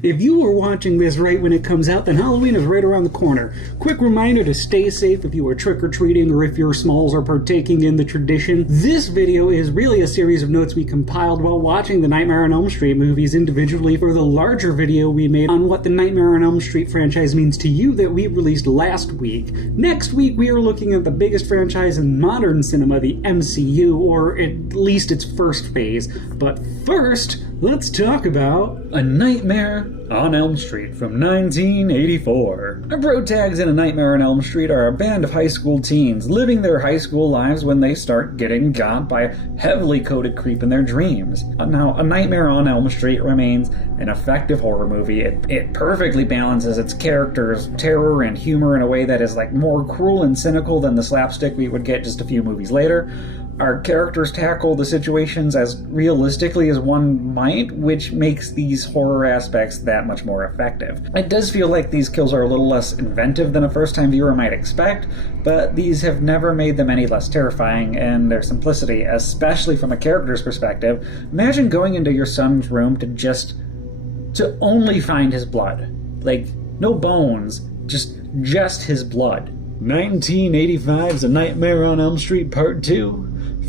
If you were watching this right when it comes out, then Halloween is right around the corner. Quick reminder to stay safe if you are trick-or-treating or if your smalls are partaking in the tradition. This video is really a series of notes we compiled while watching the Nightmare on Elm Street movies individually for the larger video we made on what the Nightmare on Elm Street franchise means to you that we released last week. Next week we are looking at the biggest franchise in modern cinema, the MCU, or at least its first phase. But first, let's talk about A Nightmare on Elm Street from 1984. Our protags in A Nightmare on Elm Street are a band of high school teens living their high school lives when they start getting got by a heavily coded creep in their dreams. Now, A Nightmare on Elm Street remains an effective horror movie. It perfectly balances its characters' terror and humor in a way that is more cruel and cynical than the slapstick we would get just a few movies later. Our characters tackle the situations as realistically as one might, which makes these horror aspects that much more effective. It does feel like these kills are a little less inventive than a first-time viewer might expect, but these have never made them any less terrifying in their simplicity, especially from a character's perspective. Imagine going into your son's room to only find his blood. No bones, just his blood. 1985's A Nightmare on Elm Street Part 2.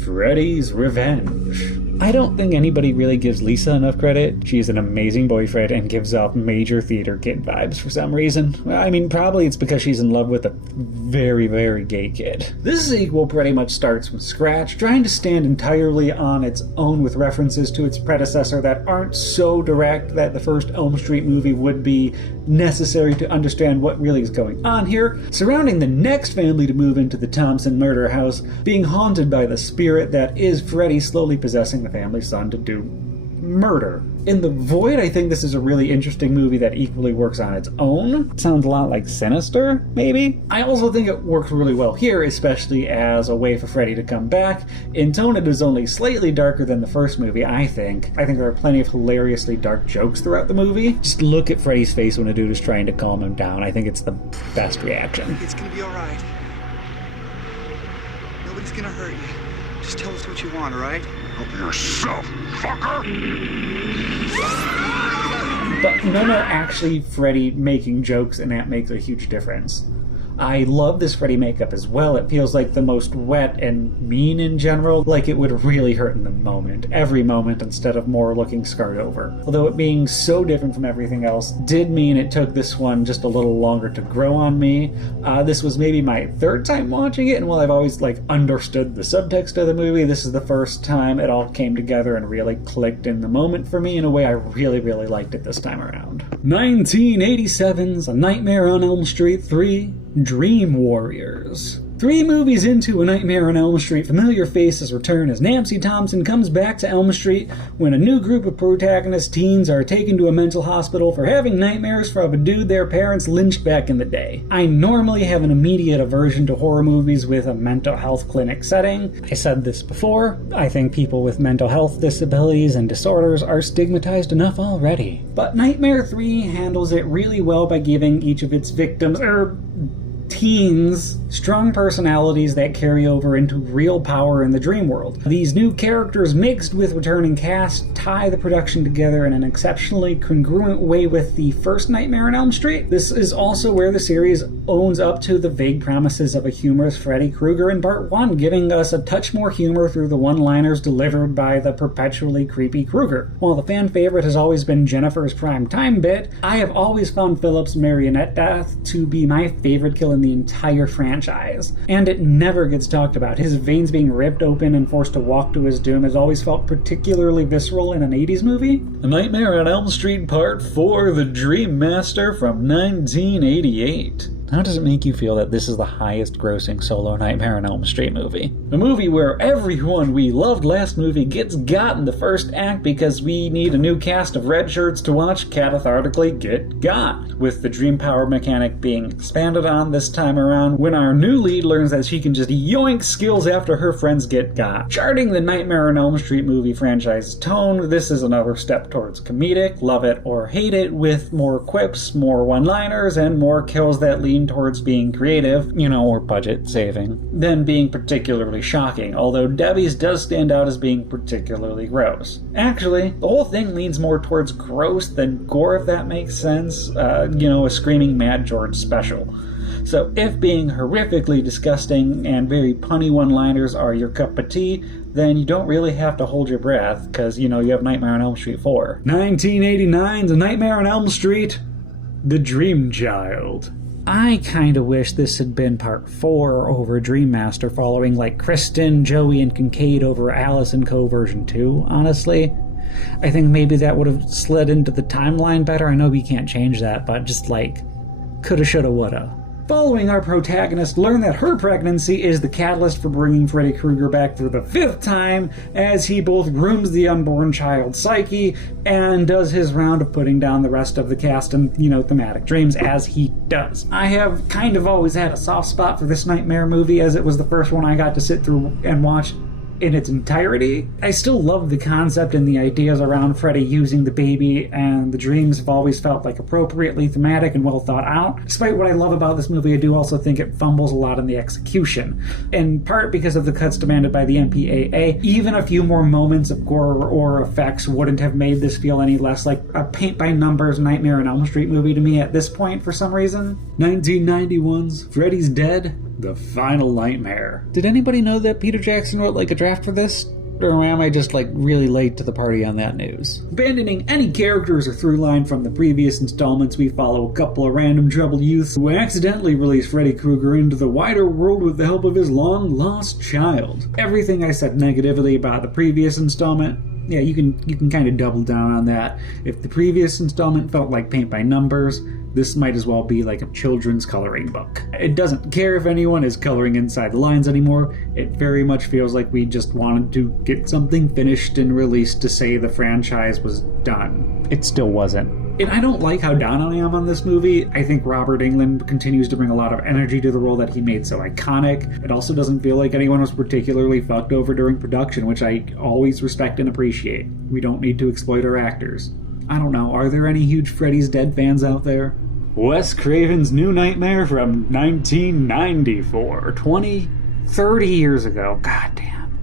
Freddy's Revenge. I don't think anybody really gives Lisa enough credit. She's an amazing boyfriend and gives off major theater kid vibes for some reason. I mean, probably it's because she's in love with a very, very gay kid. This sequel pretty much starts from scratch, trying to stand entirely on its own with references to its predecessor that aren't so direct that the first Elm Street movie would be necessary to understand what really is going on here, surrounding the next family to move into the Thompson murder house, being haunted by the spirit that is Freddy slowly possessing the family's son to do murder. In the Void, I think this is a really interesting movie that equally works on its own. Sounds a lot like Sinister, maybe? I also think it works really well here, especially as a way for Freddy to come back. In tone, it is only slightly darker than the first movie, I think. I think there are plenty of hilariously dark jokes throughout the movie. Just look at Freddy's face when a dude is trying to calm him down. I think it's the best reaction. It's gonna be alright. Nobody's gonna hurt you. Just tell us what you want, alright? Help yourself, fucker! But none are actually Freddy making jokes, and that makes a huge difference. I love this Freddy makeup as well. It feels like the most wet and mean in general, like it would really hurt in the moment, every moment, instead of more looking scarred over. Although it being so different from everything else did mean it took this one just a little longer to grow on me. This was maybe my third time watching it, and while I've always understood the subtext of the movie, this is the first time it all came together and really clicked in the moment for me in a way I really, really liked it this time around. 1987's A Nightmare on Elm Street 3. Dream Warriors. 3 movies into A Nightmare on Elm Street, familiar faces return as Nancy Thompson comes back to Elm Street when a new group of protagonist teens are taken to a mental hospital for having nightmares from a dude their parents lynched back in the day. I normally have an immediate aversion to horror movies with a mental health clinic setting. I said this before, I think people with mental health disabilities and disorders are stigmatized enough already. But Nightmare 3 handles it really well by giving each of its victims, teens, strong personalities that carry over into real power in the dream world. These new characters mixed with returning cast tie the production together in an exceptionally congruent way with the first Nightmare on Elm Street. This is also where the series owns up to the vague promises of a humorous Freddy Krueger in Part 1, giving us a touch more humor through the one-liners delivered by the perpetually creepy Krueger. While the fan favorite has always been Jennifer's prime time bit, I have always found Philip's marionette death to be my favorite kill in the entire franchise. And it never gets talked about. His veins being ripped open and forced to walk to his doom has always felt particularly visceral in an 80s movie. A Nightmare on Elm Street Part 4, The Dream Master from 1988. How does it make you feel that this is the highest grossing solo Nightmare on Elm Street movie? A movie where everyone we loved last movie gets got in the first act because we need a new cast of red shirts to watch cathartically get got, with the dream power mechanic being expanded on this time around when our new lead learns that she can just yoink skills after her friends get got. Charting the Nightmare on Elm Street movie franchise's tone, this is another step towards comedic, love it or hate it, with more quips, more one-liners, and more kills that lean lean towards being creative, or budget saving, than being particularly shocking, although Debbie's does stand out as being particularly gross. Actually, the whole thing leans more towards gross than gore, if that makes sense. A screaming Mad George special. So if being horrifically disgusting and very punny one-liners are your cup of tea, then you don't really have to hold your breath, because, you have Nightmare on Elm Street 4. 1989's Nightmare on Elm Street, The Dream Child. I kinda wish this had been part 4 over Dream Master, following like Kristen, Joey, and Kincaid over Alice & Co. version 2, honestly. I think maybe that would have slid into the timeline better. I know we can't change that, but just like, coulda, shoulda, woulda. Following, our protagonist learn that her pregnancy is the catalyst for bringing Freddy Krueger back for the 5th time, as he both grooms the unborn child's psyche and does his round of putting down the rest of the cast in, thematic dreams, as he does. I have kind of always had a soft spot for this Nightmare movie, as it was the first one I got to sit through and watch in its entirety. I still love the concept and the ideas around Freddy using the baby, and the dreams have always felt like appropriately thematic and well thought out. Despite what I love about this movie, I do also think it fumbles a lot in the execution, in part because of the cuts demanded by the MPAA. Even a few more moments of gore or effects wouldn't have made this feel any less like a paint-by-numbers Nightmare on Elm Street movie to me at this point for some reason. 1991's Freddy's Dead, The Final Nightmare. Did anybody know that Peter Jackson wrote like a draft for this? Or am I just really late to the party on that news? Abandoning any characters or through line from the previous installments, we follow a couple of random troubled youths who accidentally release Freddy Krueger into the wider world with the help of his long-lost child. Everything I said negatively about the previous installment, yeah, you can kind of double down on that. If the previous installment felt like paint by numbers, this might as well be like a children's coloring book. It doesn't care if anyone is coloring inside the lines anymore. It very much feels like we just wanted to get something finished and released to say the franchise was done. It still wasn't. And I don't like how down I am on this movie. I think Robert Englund continues to bring a lot of energy to the role that he made so iconic. It also doesn't feel like anyone was particularly fucked over during production, which I always respect and appreciate. We don't need to exploit our actors. I don't know, are there any huge Freddy's Dead fans out there? Wes Craven's New Nightmare from 1994. 30 years ago. God damn.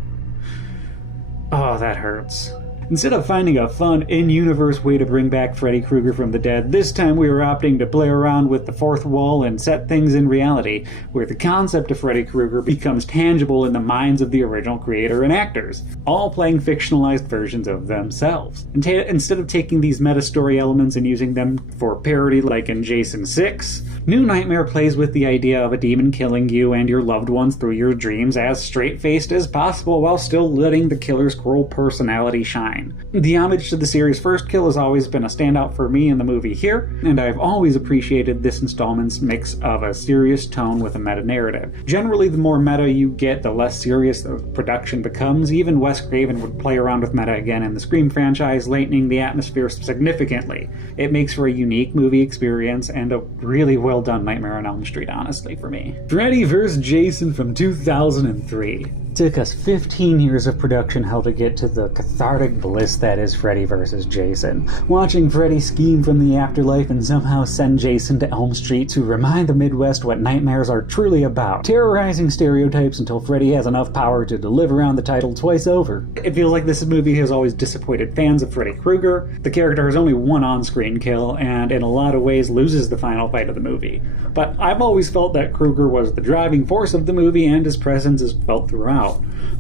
Oh, that hurts. Instead of finding a fun, in-universe way to bring back Freddy Krueger from the dead, this time we were opting to play around with the fourth wall and set things in reality, where the concept of Freddy Krueger becomes tangible in the minds of the original creator and actors, all playing fictionalized versions of themselves. Instead of taking these meta-story elements and using them for parody like in Jason 6, New Nightmare plays with the idea of a demon killing you and your loved ones through your dreams as straight-faced as possible while still letting the killer's cruel personality shine. The homage to the series' first kill has always been a standout for me in the movie here, and I've always appreciated this installment's mix of a serious tone with a meta-narrative. Generally, the more meta you get, the less serious the production becomes. Even Wes Craven would play around with meta again in the Scream franchise, lightening the atmosphere significantly. It makes for a unique movie experience and a really well-done Nightmare on Elm Street, honestly, for me. Freddy vs. Jason from 2003. Took us 15 years of production hell to get to the cathartic bliss that is Freddy vs. Jason. Watching Freddy scheme from the afterlife and somehow send Jason to Elm Street to remind the Midwest what nightmares are truly about. Terrorizing stereotypes until Freddy has enough power to deliver on the title twice over. It feels like this movie has always disappointed fans of Freddy Krueger. The character has only one on-screen kill and in a lot of ways loses the final fight of the movie. But I've always felt that Krueger was the driving force of the movie and his presence is felt throughout.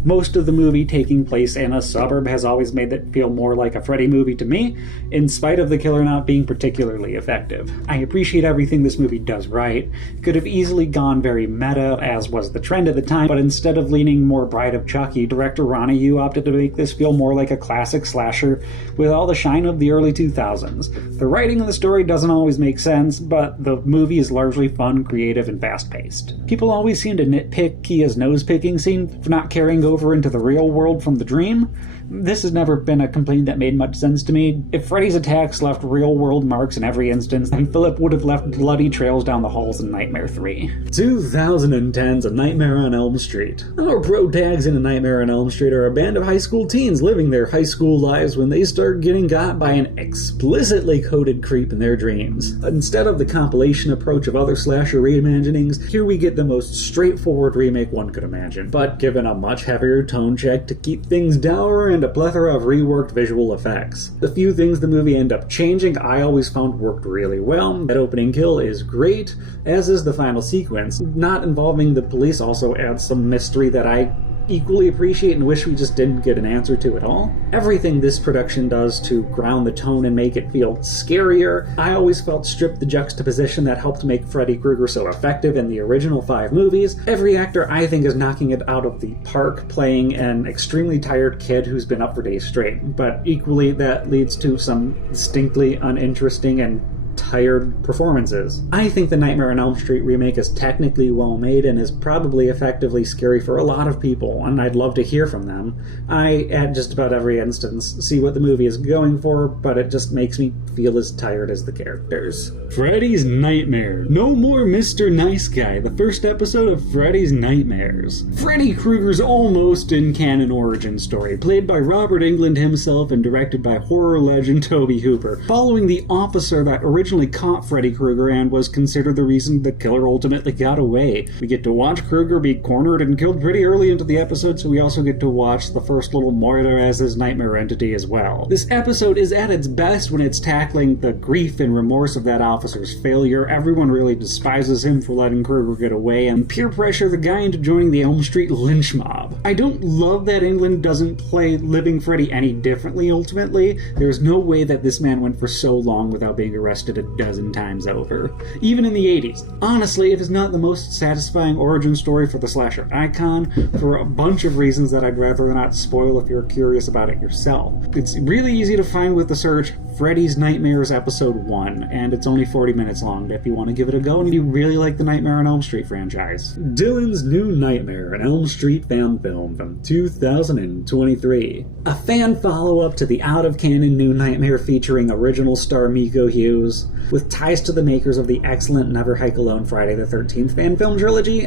Most of the movie taking place in a suburb has always made it feel more like a Freddy movie to me, in spite of the killer not being particularly effective. I appreciate everything this movie does right. It could have easily gone very meta, as was the trend at the time, but instead of leaning more Bride of Chucky, director Ronnie Yu opted to make this feel more like a classic slasher with all the shine of the early 2000s. The writing of the story doesn't always make sense, but the movie is largely fun, creative, and fast-paced. People always seem to nitpick Kia's nose-picking scene for not carrying over into the real world from the dream. This has never been a complaint that made much sense to me. If Freddy's attacks left real-world marks in every instance, then Philip would have left bloody trails down the halls in Nightmare 3. 2010's A Nightmare on Elm Street. Our pro-tags in A Nightmare on Elm Street are a band of high school teens living their high school lives when they start getting got by an explicitly coded creep in their dreams. Instead of the compilation approach of other slasher reimaginings, here we get the most straightforward remake one could imagine, but given a much heavier tone check to keep things dour and a plethora of reworked visual effects. The few things the movie ended up changing I always found worked really well. That opening kill is great, as is the final sequence. Not involving the police also adds some mystery that I equally appreciate and wish we just didn't get an answer to at all. Everything this production does to ground the tone and make it feel scarier, I always felt stripped the juxtaposition that helped make Freddy Krueger so effective in the original 5 movies. Every actor I think is knocking it out of the park, playing an extremely tired kid who's been up for days straight, but equally that leads to some distinctly uninteresting and tired performances. I think the Nightmare on Elm Street remake is technically well made and is probably effectively scary for a lot of people, and I'd love to hear from them. I, at just about every instance, see what the movie is going for, but it just makes me feel as tired as the characters. Freddy's Nightmare. No more Mr. Nice Guy, the first episode of Freddy's Nightmares. Freddy Krueger's almost in-canon origin story, played by Robert Englund himself and directed by horror legend Tobe Hooper, following the officer that originally caught Freddy Krueger and was considered the reason the killer ultimately got away. We get to watch Krueger be cornered and killed pretty early into the episode, so we also get to watch the first little Moira as his nightmare entity as well. This episode is at its best when it's tackling the grief and remorse of that officer's failure. Everyone really despises him for letting Krueger get away and peer pressure the guy into joining the Elm Street lynch mob. I don't love that England doesn't play Living Freddy any differently ultimately. There's no way that this man went for so long without being arrested a dozen times over. Even in the 80s. Honestly, it is not the most satisfying origin story for the slasher icon for a bunch of reasons that I'd rather not spoil if you're curious about it yourself. It's really easy to find with the search Freddy's Nightmares Episode 1, and it's only 40 minutes long if you want to give it a go and you really like the Nightmare on Elm Street franchise. Dylan's New Nightmare, an Elm Street fan film from 2023. A fan follow-up to the out-of-canon New Nightmare featuring original star Miko Hughes, with ties to the makers of the excellent Never Hike Alone Friday the 13th fan film trilogy.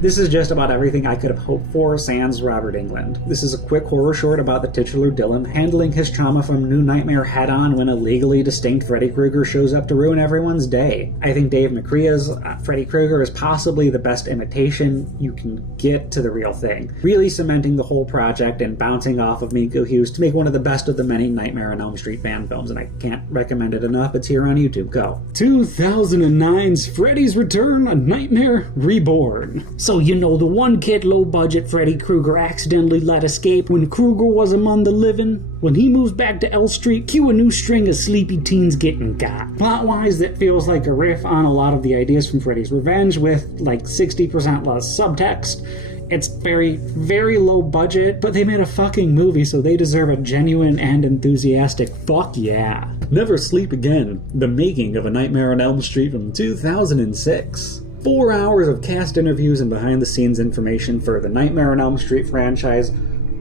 This is just about everything I could have hoped for, sans Robert Englund. This is a quick horror short about the titular Dylan handling his trauma from New Nightmare head-on when a legally distinct Freddy Krueger shows up to ruin everyone's day. I think Dave McCrea's Freddy Krueger is possibly the best imitation you can get to the real thing, really cementing the whole project and bouncing off of Miko Hughes to make one of the best of the many Nightmare on Elm Street fan films, and I can't recommend it enough. It's here on YouTube. Go. 2009's Freddy's Return, A Nightmare Reborn. So you know the one kid low-budget Freddy Krueger accidentally let escape when Krueger was among the living? When he moves back to Elm Street, cue a new string of sleepy teens getting got. Plot-wise, that feels like a riff on a lot of the ideas from Freddy's Revenge with like 60% less subtext. It's very, very low budget, but they made a fucking movie, so they deserve a genuine and enthusiastic fuck yeah. Never Sleep Again, the making of A Nightmare on Elm Street from 2006. 4 hours of cast interviews and behind-the-scenes information for the Nightmare on Elm Street franchise,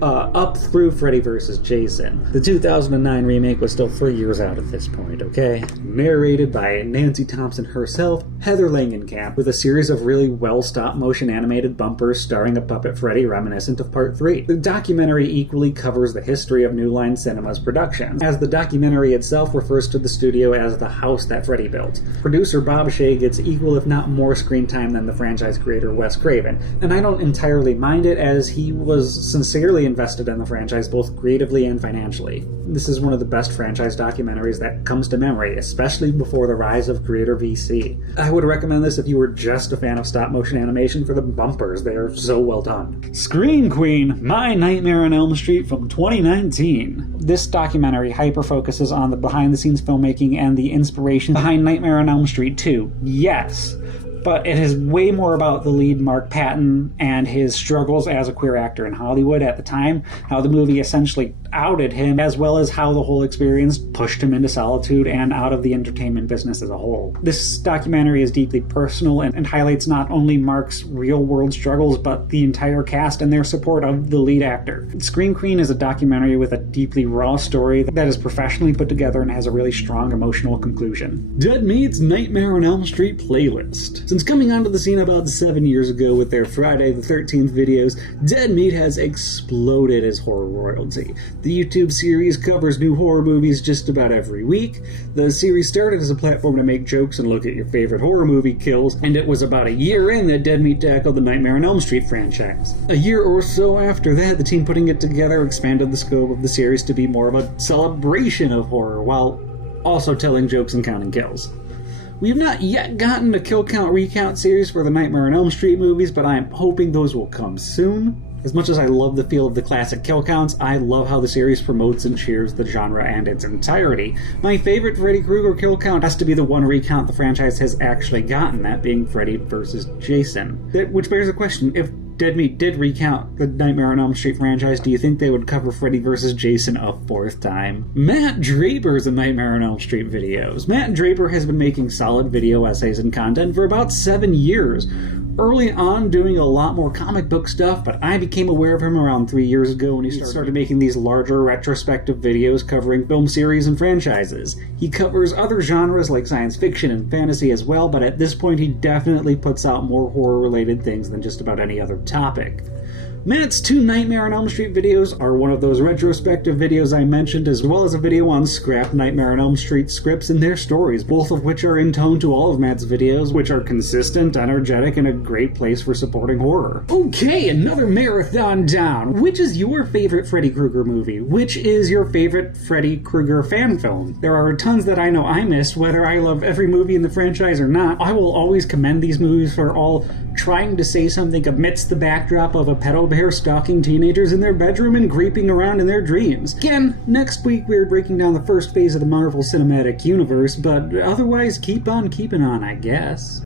up through Freddy vs. Jason. The 2009 remake was still 3 years out at this point, okay? Narrated by Nancy Thompson herself, Heather Langenkamp, with a series of really well stop-motion animated bumpers starring a puppet Freddy reminiscent of Part 3. The documentary equally covers the history of New Line Cinema's productions, as the documentary itself refers to the studio as the house that Freddy built. Producer Bob Shea gets equal if not more screen time than the franchise creator Wes Craven, and I don't entirely mind it as he was sincerely invested in the franchise both creatively and financially. This is one of the best franchise documentaries that comes to memory, especially before the rise of creator VC. I would recommend this if you were just a fan of stop-motion animation for the bumpers. They are so well done. Scream Queen, My Nightmare on Elm Street from 2019. This documentary hyper-focuses on the behind-the-scenes filmmaking and the inspiration behind Nightmare on Elm Street 2. Yes! but it is way more about the lead Mark Patton and his struggles as a queer actor in Hollywood at the time, how the movie essentially outed him, as well as how the whole experience pushed him into solitude and out of the entertainment business as a whole. This documentary is deeply personal and highlights not only Mark's real-world struggles, but the entire cast and their support of the lead actor. Scream Queen is a documentary with a deeply raw story that is professionally put together and has a really strong emotional conclusion. DeadMeat's Nightmare on Elm Street playlist. Since coming onto the scene about 7 years ago with their Friday the 13th videos, DeadMeat has exploded as horror royalty. The YouTube series covers new horror movies just about every week. The series started as a platform to make jokes and look at your favorite horror movie kills, and it was about a year in that DeadMeat tackled the Nightmare on Elm Street franchise. A year or so after that, the team putting it together expanded the scope of the series to be more of a celebration of horror, while also telling jokes and counting kills. We have not yet gotten a kill count recount series for the Nightmare on Elm Street movies, but I am hoping those will come soon. As much as I love the feel of the classic kill counts, I love how the series promotes and cheers the genre and its entirety. My favorite Freddy Krueger kill count has to be the one recount the franchise has actually gotten, that being Freddy vs. Jason. Which bears the question, if DeadMeat did recount the Nightmare on Elm Street franchise, do you think they would cover Freddy vs. Jason a fourth time? MattDraper's Nightmare on Elm Street videos. MattDraper has been making solid video essays and content for about 7 years. Early on doing a lot more comic book stuff, but I became aware of him around 3 years ago when he started making these larger retrospective videos covering film series and franchises. He covers other genres like science fiction and fantasy as well, but at this point he definitely puts out more horror-related things than just about any other topic. Matt's 2 Nightmare on Elm Street videos are one of those retrospective videos I mentioned, as well as a video on scrapped Nightmare on Elm Street scripts and their stories, both of which are in tone to all of Matt's videos, which are consistent, energetic, and a great place for supporting horror. Okay, another marathon down. Which is your favorite Freddy Krueger movie? Which is your favorite Freddy Krueger fan film? There are tons that I know I missed, whether I love every movie in the franchise or not. I will always commend these movies for all trying to say something amidst the backdrop of a pedo bear stalking teenagers in their bedroom and creeping around in their dreams. Again, next week we're breaking down the first phase of the Marvel Cinematic Universe, but otherwise keep on keeping on, I guess.